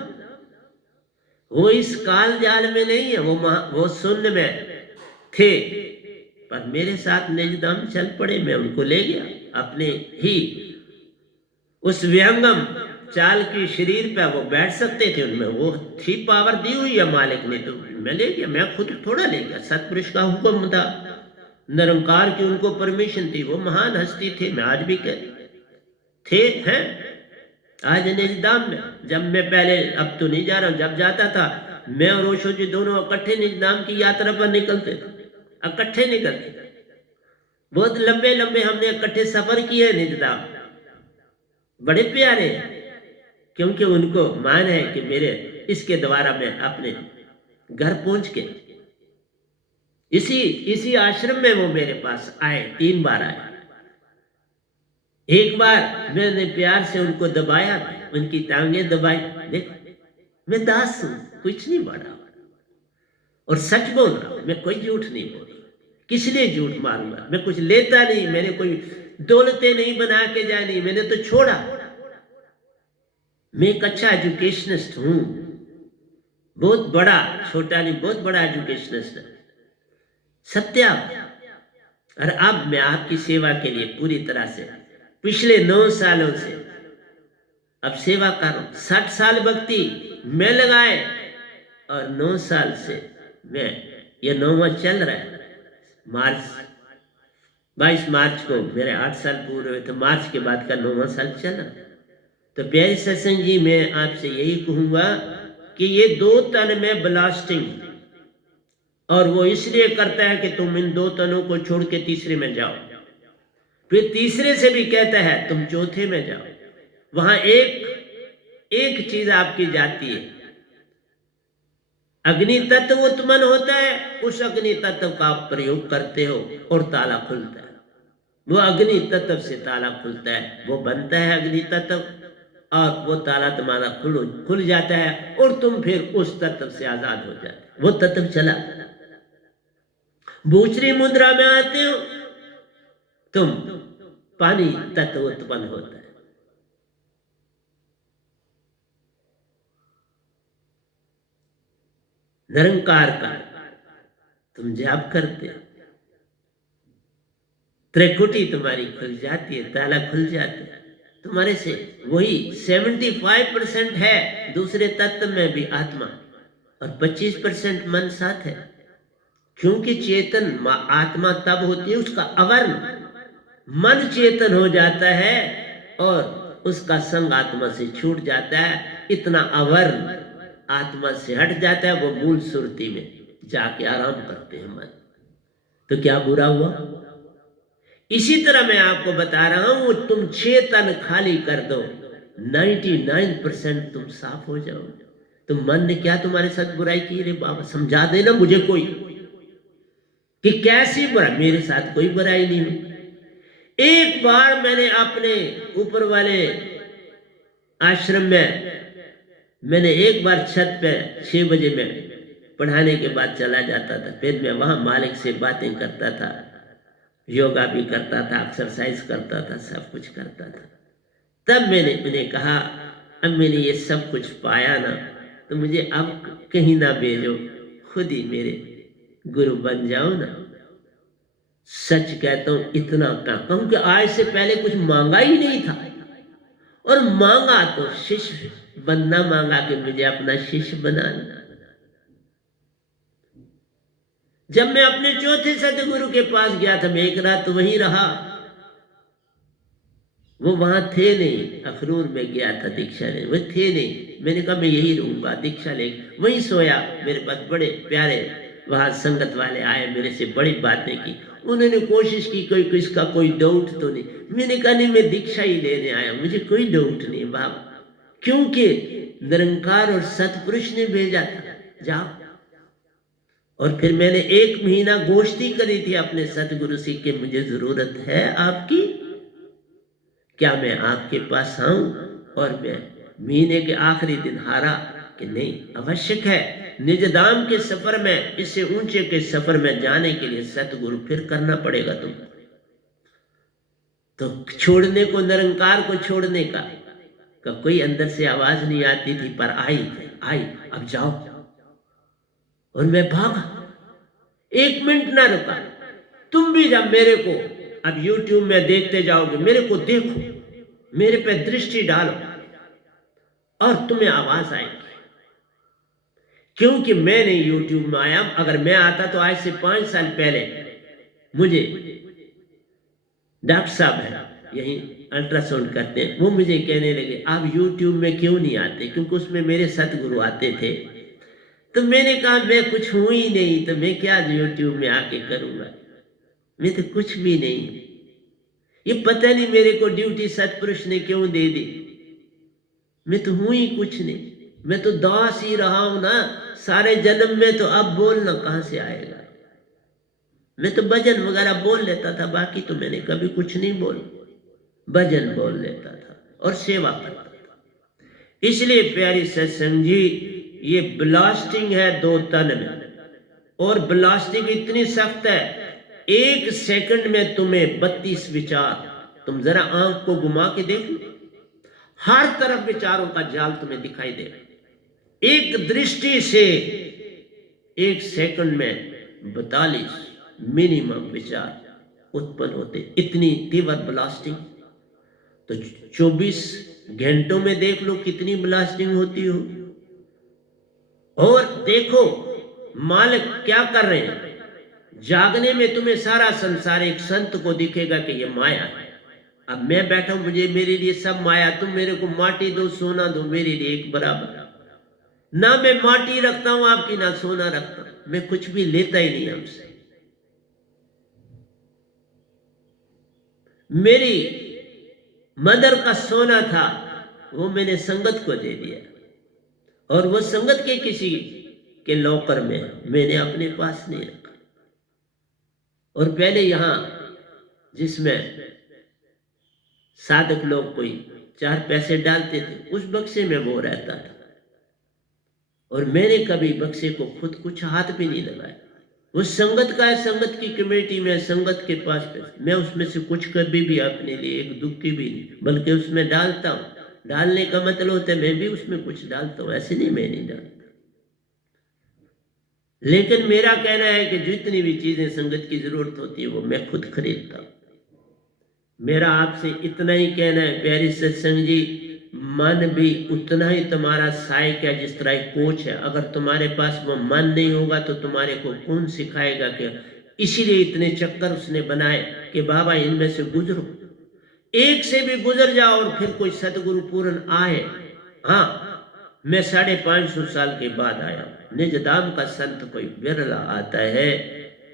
वो इस काल जाल में नहीं है, वो शून्य में थे, पर मेरे साथ निजधाम चल पड़े। मैं उनको ले गया अपने ही उस विहंगम चाल की शरीर पे। वो बैठ सकते थे, उनमें वो थी पावर दी हुई है मालिक ने, तो मैं ले गया। मैं खुद थोड़ा ले गया, सतपुरुष का हुक्म था, निरंकार की उनको परमिशन थी। वो महान हस्ती थे, मैं आज भी कह थे हैं। आज निजधाम में, जब मैं पहले, अब तो नहीं जा रहा हूं, जब जाता था मैं और ओशो जी दोनों इकट्ठे निजधाम की यात्रा पर निकलते थे, इकट्ठे निकलते। बहुत लंबे लंबे हमने इकट्ठे सफर किए निजधाम, बड़े प्यारे, क्योंकि उनको मान है कि मेरे इसके द्वारा मैं अपने घर पहुंच के। इसी आश्रम में वो मेरे पास आए, 3 बार आए। एक बार मैंने प्यार से उनको दबाया, उनकी टांगें दबाई, देख मैं दास हूं, कुछ नहीं बढ़ा, और सच बोल रहा हूं, मैं कोई झूठ नहीं बोल रहा। किस लिए झूठ मारूंगा? मैं कुछ लेता नहीं, मैंने कोई दौलतें नहीं बना के जानी, मैंने तो छोड़ा। मैं एक अच्छा एजुकेशनिस्ट हूं, बहुत बड़ा, छोटा नहीं, बहुत बड़ा एजुकेशनिस्ट है, सत्या। और अब मैं आपकी सेवा के लिए पूरी तरह से पिछले 9 सालों से अब सेवा कर रहा हूं। 60 साल भक्ति मैं लगाए और 9 साल से मैं, ये 9वां चल रहा है। 22 मार्च को मेरे 8 साल पूरे हुए, तो मार्च के बाद का 9वां साल चल रहा है। तो प्यारे सत्संग जी, मैं आपसे यही कहूंगा कि ये 2 तन में ब्लास्टिंग, और वो इसलिए करता है कि तुम इन 2 तनों को छोड़ के तीसरे में जाओ, फिर तीसरे से भी कहता है तुम चौथे में जाओ। वहां एक चीज आपकी जाती है, अग्नि तत्व उत्पन्न होता है, उस अग्नि तत्व का आप प्रयोग करते हो और ताला खुलता है। वो अग्नि तत्व से ताला खुलता है, वो बनता है अग्नि तत्व, और वो ताला तुम्हारा खुल जाता है, और तुम फिर उस तत्व से आजाद हो जाते। वो तत्व चला। दूसरी मुद्रा में आते हो तुम, पानी तत्व उत्पन्न होता है। निरंकार का तुम जाप करते हो, त्रिकुटी तुम्हारी खुल जाती है, ताला खुल जाता है तुम्हारे से। वही 75% है दूसरे तत्व में भी आत्मा, और 25% मन साथ है। क्योंकि चेतन आत्मा तब होती है उसका अवर्ण, मन चेतन हो जाता है और उसका संग आत्मा से छूट जाता है, इतना अवर्ण आत्मा से हट जाता है, वो मूल सुरती में जाके आराम करते हैं मन। तो क्या बुरा हुआ? इसी तरह मैं आपको बता रहा हूं, तुम 6 तन खाली कर दो, 99% तुम साफ हो जाओ। तो मन ने क्या तुम्हारे साथ बुराई की? रे बाबा समझा देना मुझे कोई कि कैसी बुराई। मेरे साथ कोई बुराई नहीं हुई। एक बार मैंने अपने ऊपर वाले आश्रम में, मैंने एक बार छत पे 6 बजे में पढ़ाने के बाद चला जाता था, फिर मैं वहां मालिक से बातें करता था, योगा भी करता था, एक्सरसाइज करता था, सब कुछ करता था। तब मैंने उन्हें कहा, अब मैंने ये सब कुछ पाया ना, तो मुझे अब कहीं ना भेजो, खुद ही मेरे गुरु बन जाओ ना। सच कहता हूं, इतना कहूं कि आज से पहले कुछ मांगा ही नहीं था, और मांगा तो शिष्य बनना मांगा कि मुझे अपना शिष्य बनाना। जब मैं अपने चौथे सतगुरु के पास गया था, मैं एक रात वहीं रहा, वो वहां थे नहीं। अखनूर में गया था दीक्षा लेने, वो थे नहीं। मैंने कहा मैं यही रहूंगा, दीक्षा ले वहीं सोया। मेरे पास बड़े प्यारे वहां संगत वाले आए, मेरे से बड़ी बातें की, उन्होंने कोशिश की कोई किसका कोई डाउट तो नहीं। मैंने कहा नहीं, मैं दीक्षा ही लेने आया, मुझे कोई डाउट नहीं बाबा, क्योंकि निरंकार और सतपुरुष ने भेजा था, जाओ। और फिर मैंने 1 महीना गोष्ठी करी थी अपने सतगुरु से कि मुझे जरूरत है आपकी, क्या मैं आपके पास आऊं? और मैं महीने के आखिरी दिन हारा कि नहीं, आवश्यक है निजधाम के सफर में, इससे ऊंचे के सफर में जाने के लिए सतगुरु फिर करना पड़ेगा तुमको। तो छोड़ने को, निरंकार को छोड़ने का कोई अंदर से आवाज नहीं आती थी, पर आई, अब जाओ। और मैं भागा, 1 मिनट ना रुका। तुम भी जब मेरे को अब YouTube में देखते जाओगे, मेरे को देखो, मेरे पे दृष्टि डालो, और तुम्हें आवाज आएगी। क्योंकि मैं नहीं YouTube में आया, अगर मैं आता तो आज से 5 साल पहले मुझे डॉक्टर साहब है यही अल्ट्रासाउंड करते हैं, वो मुझे कहने लगे आप YouTube में क्यों नहीं आते, क्योंकि उसमें मेरे सतगुरु आते थे। तो मैंने कहा मैं कुछ हूं ही नहीं, तो मैं क्या YouTube में आके करूंगा, मैं तो कुछ भी नहीं। ये पता नहीं मेरे को ड्यूटी सतपुरुष ने क्यों दे दी, मैं तो हूं ही कुछ नहीं, मैं तो दास ही रहा हूं ना सारे जन्म में तो अब बोलना कहाँ से आएगा। मैं तो भजन वगैरह बोल लेता था, बाकी तो मैंने कभी कुछ नहीं बोला, भजन बोल लेता था और सेवा करता था। इसलिए प्यारी सत्संग जी, ये ब्लास्टिंग है 2 तन में, और ब्लास्टिंग इतनी सख्त है, 1 सेकंड में तुम्हें 32 विचार, तुम जरा आंख को घुमा के देख लो, हर तरफ विचारों का जाल तुम्हें दिखाई दे। एक दृष्टि से 1 सेकंड में 42 मिनिमम विचार उत्पन्न होते, इतनी तीव्र ब्लास्टिंग। तो 24 घंटों में देख लो कितनी ब्लास्टिंग होती हो। और देखो मालिक क्या कर रहे हैं, जागने में तुम्हें सारा संसार एक संत को दिखेगा कि ये माया है। अब मैं बैठा हूं, मुझे मेरे लिए सब माया, तुम मेरे को माटी दो सोना दो, मेरे लिए एक बराबर। ना मैं माटी रखता हूं आपकी, ना सोना रखता हूं, मैं कुछ भी लेता ही नहीं हमसे। मेरी मदर का सोना था, वो मैंने संगत को दे दिया, और वो संगत के किसी के लॉकर में, मैंने अपने पास नहीं रखा। और पहले यहां जिसमें साधक लोग कोई 4 पैसे डालते थे, उस बक्से में वो रहता था, और मैंने कभी बक्से को खुद कुछ हाथ भी नहीं लगाया। वो संगत का है, संगत की कमेटी में, संगत के पास पैसे, मैं उसमें से कुछ कभी भी अपने लिए एक दुखी भी नहीं, बल्कि उसमें डालता हूं। डालने का मतलब होता है मैं भी उसमें कुछ डालता हूं, ऐसे नहीं मैं नहीं डालता। लेकिन मेरा कहना है कि जितनी भी चीजें संगत की जरूरत होती है वो मैं खुद खरीदता हूं। मेरा आपसे इतना ही कहना है प्यारी सत्संग जी, मन भी उतना ही तुम्हारा सहायक है जिस तरह एक कोच है। अगर तुम्हारे पास वो मन नहीं होगा तो तुम्हारे को कौन सिखाएगा क्या। इसीलिए इतने चक्कर उसने बनाए कि बाबा इनमें से गुजरो, एक से भी गुजर जाओ और फिर कोई सतगुरु पूर्ण आए। हाँ, मैं 550 साल के बाद आया, निज धाम का संत कोई विरला आता है।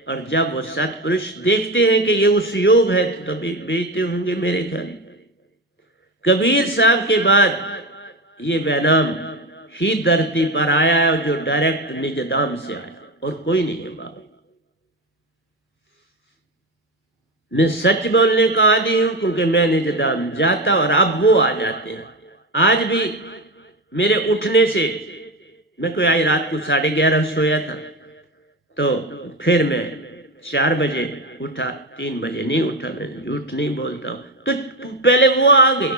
और जब वो सतपुरुष देखते हैं कि ये उस योग है तो तभी बेचते होंगे मेरे ख्याल। कबीर साहब के बाद ये वैनाम ही धरती पर आया है जो डायरेक्ट निज धाम से आया, और कोई नहीं है बाबा। मैं सच बोलने का आदी हूं क्योंकि मैं निज धाम जाता और अब वो आ जाते हैं। आज भी मेरे उठने से, मैं कोई आज रात को 11:30 सोया था, तो फिर मैं 4 बजे उठा, 3 बजे नहीं उठा, मैं झूठ नहीं बोलता हूं। तो पहले वो आ गए,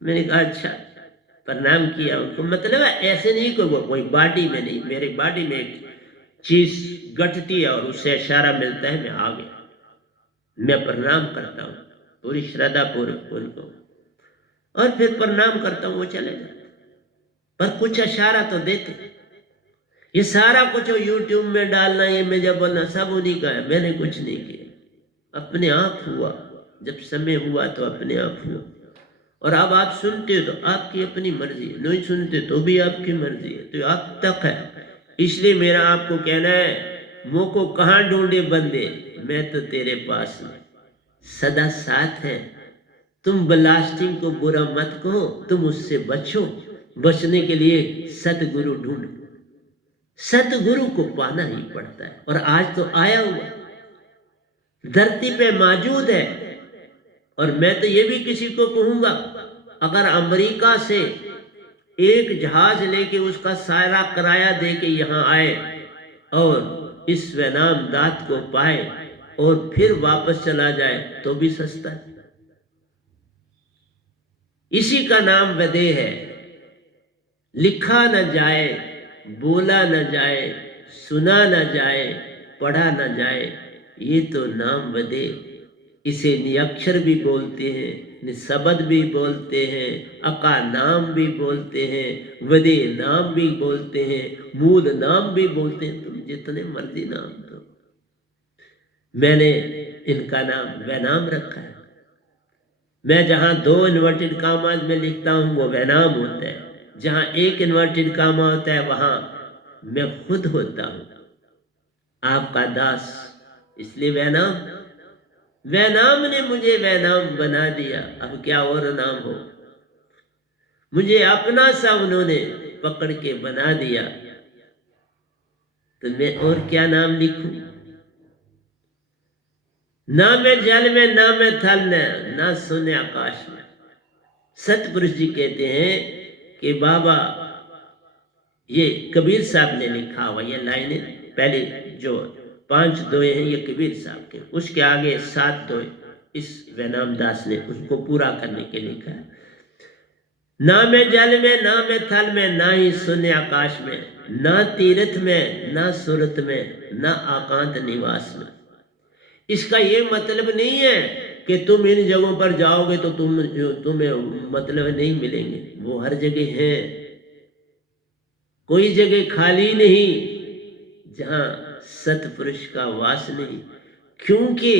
मैंने कहा अच्छा, प्रणाम किया उनको। मतलब ऐसे नहीं कोई बॉडी में नहीं, मेरे बॉडी में एक चीज घटती है और उससे इशारा मिलता है, मैं आ गया। मैं प्रणाम करता हूँ पूरी श्रद्धा पूर्वक उनको, और फिर प्रणाम करता हूँ, वो चले जाते, पर कुछ इशारा तो देते। ये सारा कुछ यूट्यूब में डालना, ये मैं जब बोलना, सब उन्हीं का है, मैंने कुछ नहीं किया, अपने आप हुआ। जब समय हुआ तो अपने आप हुआ। और अब आप सुनते हो तो आपकी अपनी मर्जी है, नहीं सुनते तो भी आपकी मर्जी है, तो आप तक है। इसलिए मेरा आपको कहना है, मुँह को कहाँ ढूंढे बंदे, मैं तो तेरे पास हूं, सदा साथ है। तुम ब्लास्टिंग को बुरा मत कहो, तुम उससे बचो। बचने के लिए सतगुरु ढूंढो, सतगुरु को पाना ही पड़ता है। और आज तो आया हुआ धरती पे मौजूद है। और मैं तो ये भी किसी को कहूंगा, अगर अमेरिका से एक जहाज लेके उसका सारा किराया दे के यहाँ आए और इस वैनाम दात को पाए और फिर वापस चला जाए तो भी सस्ता है। इसी का नाम वदे है। लिखा न जाए, बोला न जाए, सुना न जाए, पढ़ा न जाए, ये तो नाम वदे। इसे निअक्षर भी बोलते हैं, निशब्द भी बोलते हैं, अका नाम भी बोलते हैं, वदे नाम भी बोलते हैं, मूल नाम भी बोलते हैं। तुम जितने मर्जी नाम दो, मैंने इनका नाम वैनाम रखा है। मैं जहां 2 इन्वर्टेड कामाज में लिखता हूं वो वैनाम होता है, जहां 1 इन्वर्टेड कामा होता है वहां मैं खुद होता हूं, आपका दास। इसलिए वैनाम, वैनाम ने मुझे वैनाम बना दिया, अब क्या और नाम हो। मुझे अपना सा उन्होंने पकड़ के बना दिया तो मैं और क्या नाम लिखूं? ना मैं जल में, ना मैं थल में, ना सुने आकाश में। सतपुरुष जी कहते हैं कि बाबा, ये कबीर साहब ने लिखा हुआ ये लाइनें, पहले जो 5 दोहे हैं ये कबीर साहब के, उसके आगे 7 दोहे इस वैनाम दास ने उसको पूरा करने के लिए लिखा है। ना मैं जल में, ना मैं थल में, ना ही सुने आकाश में, ना तीर्थ में, ना सुरत में, ना आकांत निवास में। इसका ये मतलब नहीं है कि तुम इन जगहों पर जाओगे तो तुम्हें मतलब नहीं मिलेंगे, वो हर जगह है। कोई जगह खाली नहीं जहां सतपुरुष का वास नहीं, क्योंकि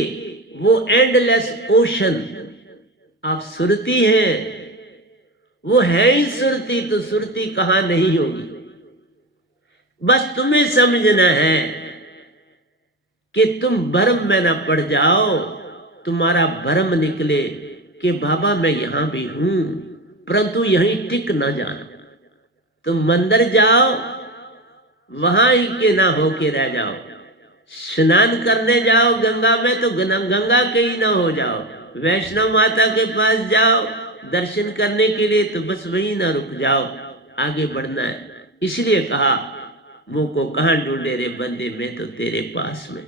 वो एंडलेस ओशन आप सुरती हैं, वो है ही सुरती, तो सुरती कहां नहीं होगी। बस तुम्हें समझना है कि तुम भ्रम में ना पड़ जाओ, तुम्हारा भ्रम निकले कि बाबा मैं यहां भी हूं, परंतु यहीं टिक ना जाना। तुम मंदिर जाओ, वहां ही के ना होके रह जाओ। स्नान करने जाओ गंगा में तो गंगा के ही ना हो जाओ। वैष्णव माता के पास जाओ दर्शन करने के लिए तो बस वही ना रुक जाओ, आगे बढ़ना है। इसलिए कहा मुंह को कहां ढूंढे रे बंदे, मैं तो तेरे पास में।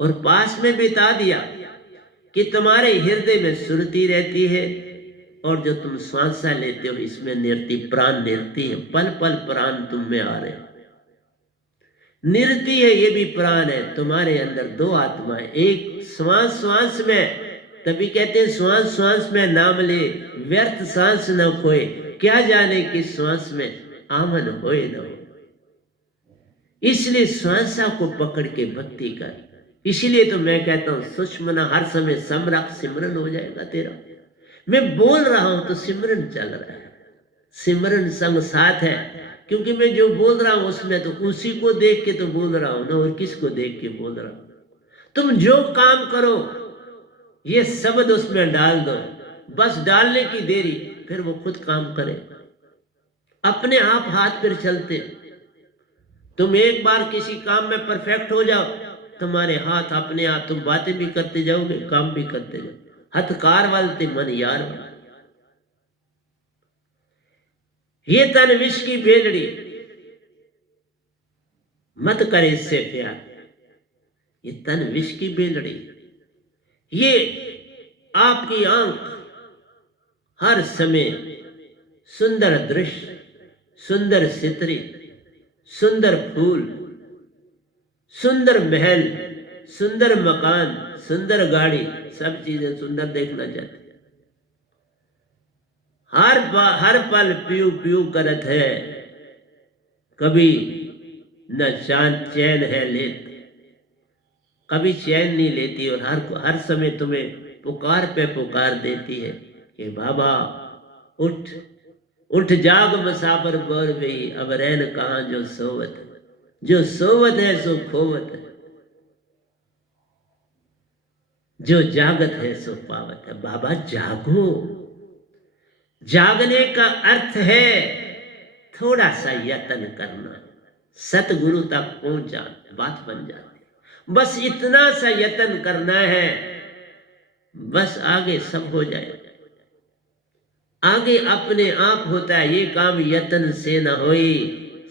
और पास में बिता दिया कि तुम्हारे हृदय में सुरती रहती है, और जो तुम श्वासा लेते हो इसमें निरति प्राण निरति है, पल पल प्राण तुम में आ रहे हो। निरति है ये भी प्राण है। तुम्हारे अंदर 2 आत्माएं, एक श्वास श्वास में, तभी कहते हैं श्वास श्वास में नाम ले, व्यर्थ सांस न खोए, क्या जाने कि श्वास में आमन होए न हो। इसलिए श्वासा को पकड़ के भक्ति कर। इसलिए तो मैं कहता हूं सुषमना हर समय समरख सिमरन हो जाएगा तेरा। मैं बोल रहा हूं तो सिमरन चल रहा है, सिमरन संग साथ है, क्योंकि मैं जो बोल रहा हूं उसमें तो उसी को देख के तो बोल रहा हूं ना, और किसको देख के बोल रहा हूं। तुम जो काम करो ये शब्द उसमें डाल दो, बस डालने की देरी, फिर वो खुद काम करे, अपने आप हाथ फिर चलते। तुम एक बार किसी काम में परफेक्ट हो जाओ, तुम्हारे हाथ अपने आप, तुम बातें भी करते जाओगे काम भी करते जाओ। हथकार वालते मन यार वाल। ये तन विष की बेलड़ी, मत कर इससे प्यार। ये तन विष की बेलड़ी, ये आपकी आंख हर समय सुंदर दृश्य, सुंदर सितरी, सुंदर फूल, सुंदर महल, सुंदर मकान, सुंदर गाड़ी, सब चीजें सुंदर देखना चाहते। हर पल प्यू प्यू करत है, कभी न चैन है लेत, कभी चैन नहीं लेती, और हर समय तुम्हें पुकार पे पुकार देती है कि बाबा उठ उठ जाग मुसाफिर बोर गई, अब रैन कहां जो सोवत, जो सोवत है सो खोवत है, जो जागत है सो पावत है। बाबा जागो। जागने का अर्थ है थोड़ा सा यत्न करना, सतगुरु तक पहुंच जा, बात बन जाती। बस इतना सा यत्न करना है, बस आगे सब हो जाए। आगे अपने आप होता है। ये काम यत्न से न होई,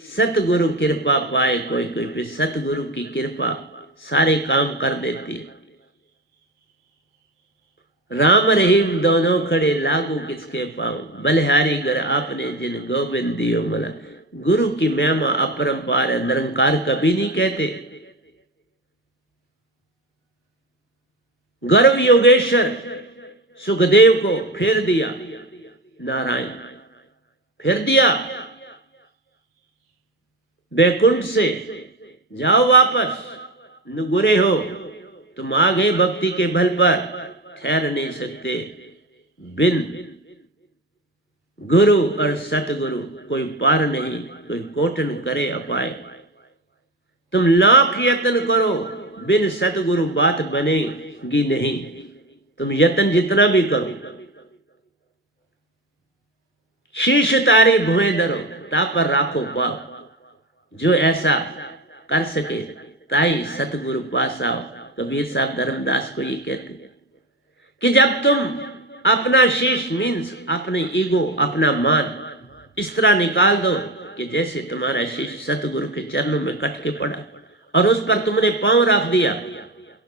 सतगुरु कृपा पाए कोई कोई। फिर सतगुरु की कृपा सारे काम कर देती है। राम रहीम दोनों खड़े लागू किसके पाऊं, बलिहारी घर आपने जिन गोविंद दियो मला। गुरु की महिमा अपरंपार है, निरंकार कभी नहीं कहते। गर्भ योगेश्वर सुखदेव को फेर दिया, नारायण फेर दिया बैकुंठ से, जाओ वापस, नुगुरे हो तुम, आ गए भक्ति के बल पर, ठहर नहीं सकते। बिन गुरु और सतगुरु कोई पार नहीं, कोई कोटन करे अपाय। तुम लाख यत्न करो, बिन सतगुरु बात बनेगी नहीं। तुम यत्न जितना भी करो, शीश तारे भुएं धरो, ता पर राखो पाओ। जो ऐसा कर सके ताई सतगुरु पास आओ। कबीर साहब धर्मदास को ये कहते हैं कि जब तुम अपना शीश मीन्स अपने ईगो, अपना मान इस तरह निकाल दो कि जैसे तुम्हारा शीश सतगुरु के चरणों में कट के पड़ा और उस पर तुमने पांव रख दिया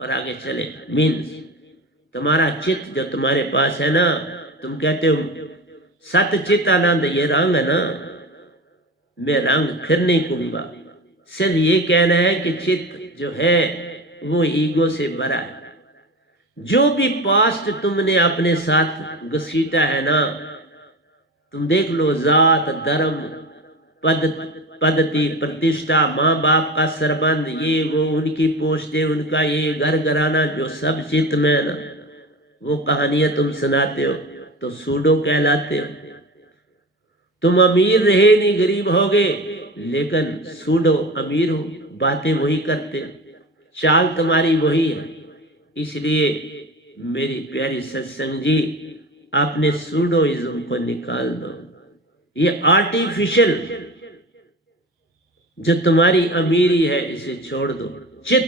और आगे चले, मीन्स तुम्हारा चित्त जो तुम्हारे पास है ना, तुम कहते हो सत चित आनंद ये रंग है ना, मैं रंग फिर नहीं कहूंगा, सिर्फ ये कहना है कि चित्त जो है वो ईगो से भरा है। जो भी पास्ट तुमने अपने साथ घसीटा है ना, तुम देख लो, जात धर्म पद्धति प्रतिष्ठा, माँ बाप का संबंध, ये वो, उनकी पोस्टें, उनका ये घर घराना, जो सब चित्त में है ना, वो कहानियां तुम सुनाते हो तो सूडो कहलाते हो। तुम अमीर रहे नहीं गरीब हो गए, लेकिन सूडो अमीर हो, बातें वही करते हो, चाल तुम्हारी वही है। इसलिए मेरी प्यारी सत्संग जी, आपने सूडोइज्म को निकाल दो। ये आर्टिफिशियल जो तुम्हारी अमीरी है इसे छोड़ दो। चित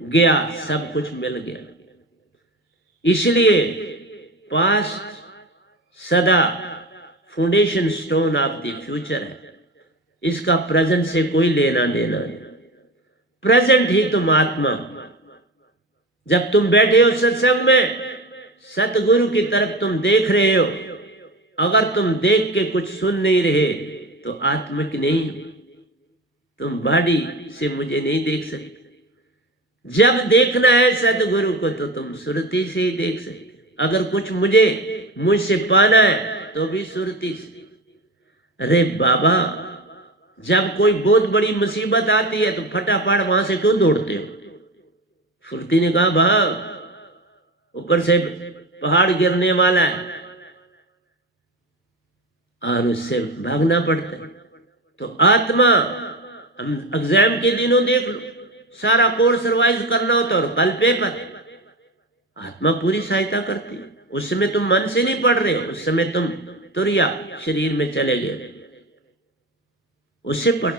गया, सब कुछ मिल गया। इसलिए पास्ट सदा foundation stone of the future है, इसका प्रेजेंट से कोई लेना देना नहीं। प्रेजेंट ही तुम आत्मा। जब तुम बैठे हो सत्संग में, सतगुरु की तरफ तुम देख रहे हो, अगर तुम देख के कुछ सुन नहीं रहे तो आत्मिक नहीं हो। तुम बॉडी से मुझे नहीं देख सकते। जब देखना है सतगुरु को तो तुम सुरती से ही देख सकते। अगर कुछ मुझसे पाना है तो भी सुरती से। अरे बाबा, जब कोई बहुत बड़ी मुसीबत आती है तो फटाफट वहां से क्यों दौड़ते हो? फुर्ती ने कहा, भाग, ऊपर से पहाड़ गिरने वाला है और उससे भागना पड़ता है। तो आत्मा, हम एग्जाम के दिनों देख लो, सारा कोर्स रिवाइज करना होता है और कल पेपर, आत्मा पूरी सहायता करती है। उस समय तुम मन से नहीं पढ़ रहे हो, उस समय तुम तुरिया शरीर में चले गए, उससे पढ़।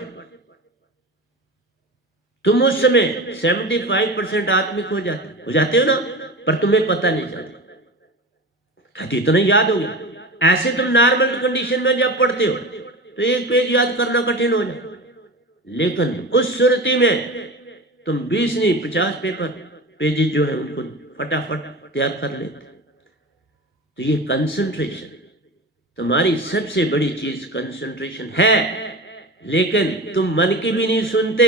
तुम उस समय 75% आत्मिक हो जाते हो ना, पर तुम्हें पता नहीं चलता। कहती तो नहीं याद हो गया। ऐसे तुम नॉर्मल कंडीशन में जब पढ़ते हो तो एक पेज याद करना कठिन हो जाए, लेकिन उस सुरती में तुम 20 नहीं 50 पेजेस जो है उनको फटाफट तैयार कर लेते। तो ये कंसंट्रेशन, तुम्हारी सबसे बड़ी चीज कंसंट्रेशन है। लेकिन तुम मन की भी नहीं सुनते,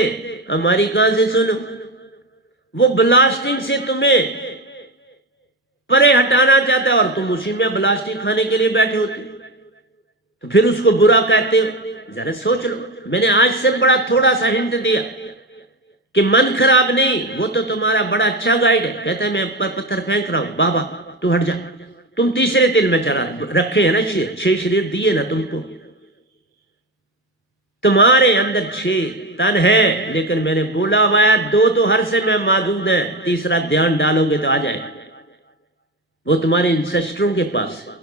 हमारी कहां से सुनो? वो ब्लास्टिंग से तुम्हें परे हटाना चाहता है और तुम उसी में ब्लास्टिंग खाने के लिए बैठे होते, तो फिर उसको बुरा कहते हो। जरा सोच लो, मैंने आज से बड़ा थोड़ा सा हिंट दिया कि मन खराब नहीं, वो तो तुम्हारा बड़ा अच्छा गाइड है। कहता है मैं पर पत्थर फेंक रहा हूं, बाबा तू हट जा। तुम तीसरे तिल में चला रखे है ना, 6 शरीर दिए ना तुमको, तुम्हारे अंदर 6 तन है, लेकिन मैंने बोला हुआ है 2 तो हर समय मौजूद है, तीसरा ध्यान डालोगे तो आ जाए। वो तुम्हारे इंसेस्टरों के पास है,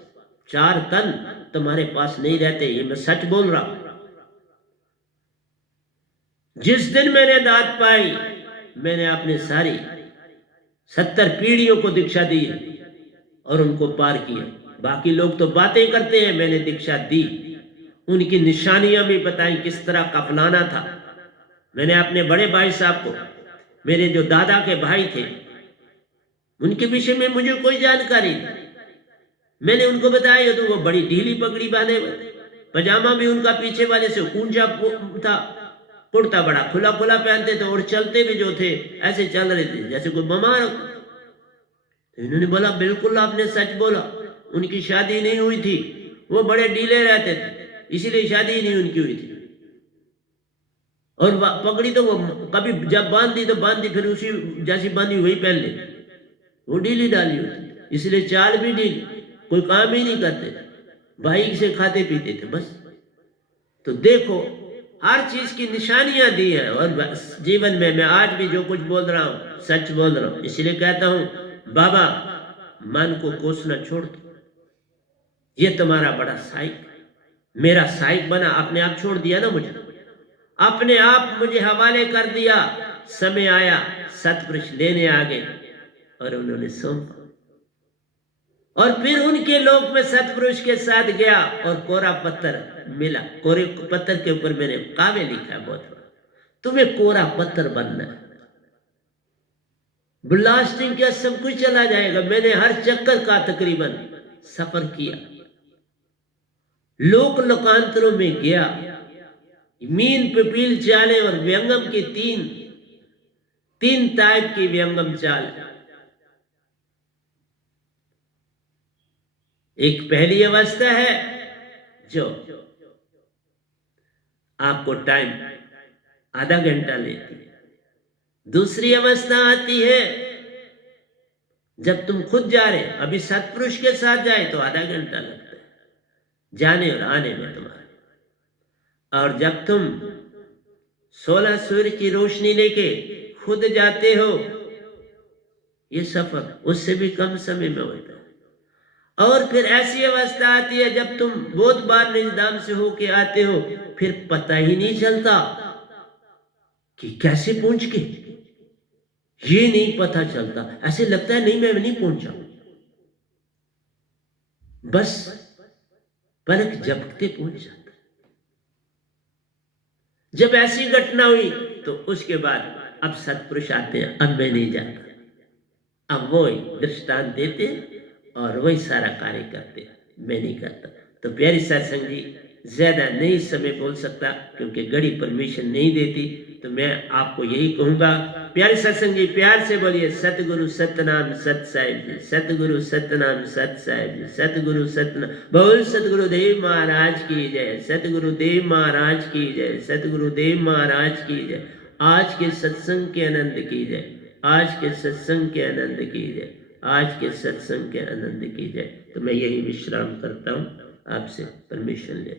4 तन तुम्हारे पास नहीं रहते, ये मैं सच बोल रहा हूं। जिस दिन मैंने दात पाई, मैंने अपने सारी 70 पीढ़ियों को दीक्षा दी और उनको पार किया। बाकी लोग तो बातें करते हैं, मैंने दीक्षा दी, उनकी निशानियां भी बताई किस तरह कफलाना था। मैंने अपने बड़े भाई साहब को, मेरे जो दादा के भाई थे, उनके विषय में मुझे कोई जानकारी नहीं, मैंने उनको बताया तो वो बड़ी ढीली पगड़ी बांधे, पजामा भी उनका पीछे वाले से ऊंचा था, कुर्ता बड़ा खुला खुला पहनते थे और चलते भी जो थे ऐसे चल रहे थे जैसे कोई बीमार हो। तो इन्होंने बोला बिल्कुल आपने सच बोला, उनकी शादी नहीं हुई थी, वो बड़े ढीले रहते थे, इसीलिए शादी नहीं उनकी हुई थी। और पगड़ी तो वो कभी जब बांधी तो बांधी, फिर उसी जैसी बांधी वही पहन ले, वो ढीली डाली होती, इसलिए चाल भी ढीली, कोई काम ही नहीं करते, भाई से खाते पीते थे बस। तो देखो, हर चीज की निशानियां दी है। और जीवन में मैं आज भी जो कुछ बोल रहा हूं सच बोल रहा हूं, इसलिए कहता हूं बाबा मन को कोसना छोड़ दो, ये तुम्हारा बड़ा साइक। मेरा सहायक बना, अपने आप छोड़ दिया ना मुझे, अपने आप मुझे हवाले कर दिया। समय आया, सतपुरुष लेने आ गए और उन्होंने सौंपा, और फिर उनके लोक में सतपुरुष के साथ गया और कोरा पत्थर मिला। कोरे पत्थर के ऊपर मैंने काव्य लिखा है बहुत बड़ा, तुम्हें कोरा पत्थर बनना है, ब्लास्टिंग का सब कुछ चला जाएगा। मैंने हर चक्कर का तकरीबन सफर किया, लोक लोकांतरों में गया, मीन पिपील चाले और व्यंगम की तीन टाइप की व्यंगम चाल। एक पहली अवस्था है जो आपको टाइम आधा घंटा लेती है। दूसरी अवस्था आती है जब तुम खुद जा रहे, अभी सतपुरुष के साथ जाए तो आधा घंटा लगता है जाने और आने में तुम्हारे, और जब तुम 16 सूर्य की रोशनी लेके खुद जाते हो, ये सफर उससे भी कम समय में होता है। और फिर ऐसी अवस्था आती है जब तुम बहुत बार निजदाम से होके आते हो, फिर पता ही नहीं चलता कि कैसे पहुंच के, ये नहीं पता चलता, ऐसे लगता है नहीं मैं नहीं पहुंचा, बस पलक झपकते पहुंच जाता। जब ऐसी घटना हुई तो उसके बाद अब सतपुरुष आते हैं, अब मैं नहीं जाता, अब वो दृष्टांत देते और वही सारा कार्य करते, मैं नहीं करता। तो प्यारी सत्संग जी, ज्यादा नहीं समय बोल सकता क्योंकि घड़ी परमिशन नहीं देती, तो मैं आपको यही कहूंगा, प्यारे सत्संग जी प्यार से बोलिए सतगुरु सतनाम सत साहिब जी, सतगुरु सतनाम सत साहिब जी, सतगुरु सतनाम। बोल सतगुरुदेव महाराज की जय, सतगुरुदेव महाराज की जय, सतगुरुदेव महाराज की जय। आज के सत्संग के आनंद की जय, आज के सत्संग के आनंद की जय, आज के सत्संग के आनंद की जय। तो मैं यही विश्राम करता हूँ, आपसे परमिशन ले।